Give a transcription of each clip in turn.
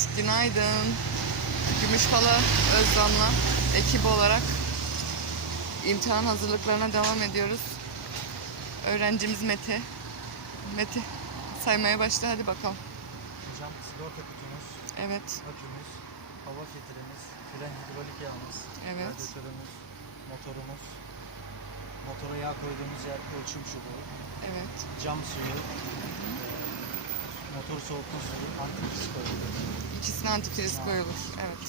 Evet, günaydın. Gümüşpala Özdan'la ekip olarak imtihan hazırlıklarına devam ediyoruz. Öğrencimiz Mete. Mete saymaya başla hadi bakalım. Hocam sigorta kutumuz, Evet, akümüz, hava filtremiz, fren hidrolik yağımız, Evet. radyatörümüz, motorumuz, motora yağ koyduğumuz yer ölçüm çubuğu, evet. cam suyu, motor soğutma suyu, antifriz koyuyoruz. İkisine antifriz koyulur. Evet.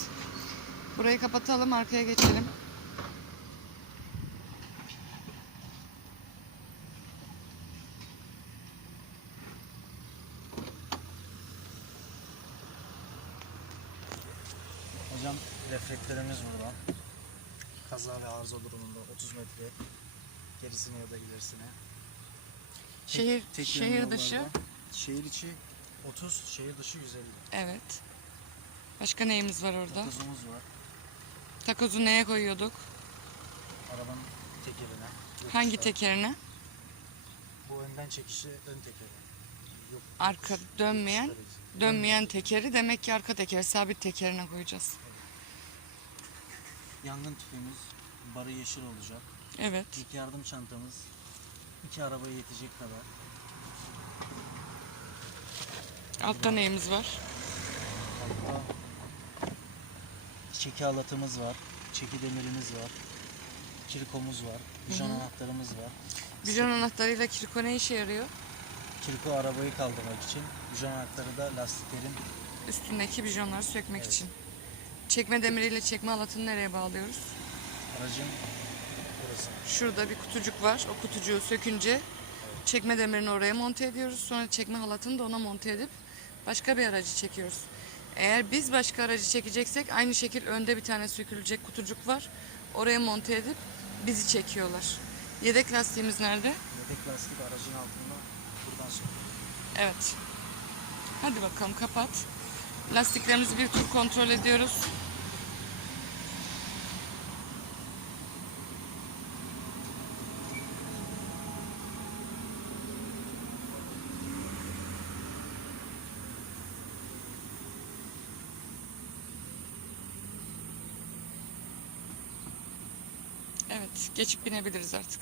Burayı kapatalım, arkaya geçelim. Hocam reflektörümüz burada. Kaza ve arıza durumunda 30 metre gerisine ya da ilerisine. Tek- Şehir tek yönlü şehir dışı. Şehir içi 30, şehir dışı 150. Evet. Başka neyimiz var orada? Takozumuz var. Takozu neye koyuyorduk? Arabanın tekerine. Hangi yokuşta. tekerine? Bu önden çekişi ön tekeri. Yok. Arka dönmeyen, yokuşlar için. dönmeyen tekeri demek ki arka teker sabit tekerine koyacağız. Yangın tüpümüz barı yeşil olacak. Evet. İlk yardım çantamız iki arabaya yetecek kadar. Altta neyimiz var? Altta çeki halatımız var. Çeki demirimiz var. Kirkomuz var. Bijon Hı hı. anahtarımız var. Bijon anahtarıyla kirko ne işe yarıyor? Kirko arabayı kaldırmak için. Bijon anahtarı da lastiklerin Üstündeki bijonları sökmek Evet. için. Çekme demiriyle çekme halatını nereye bağlıyoruz? aracın burası. Şurada bir kutucuk var. O kutucuğu sökünce çekme demirini oraya monte ediyoruz. Sonra çekme halatını da ona monte edip başka bir aracı çekiyoruz. Eğer biz başka aracı çekeceksek aynı şekil önde bir tane sökülecek kutucuk var. Oraya monte edip bizi çekiyorlar. Yedek lastiğimiz nerede? Yedek lastik aracın altında buradan sökülüyor. Evet. Hadi bakalım kapat. Lastiklerimizi bir tur kontrol ediyoruz. Evet, geçip binebiliriz artık.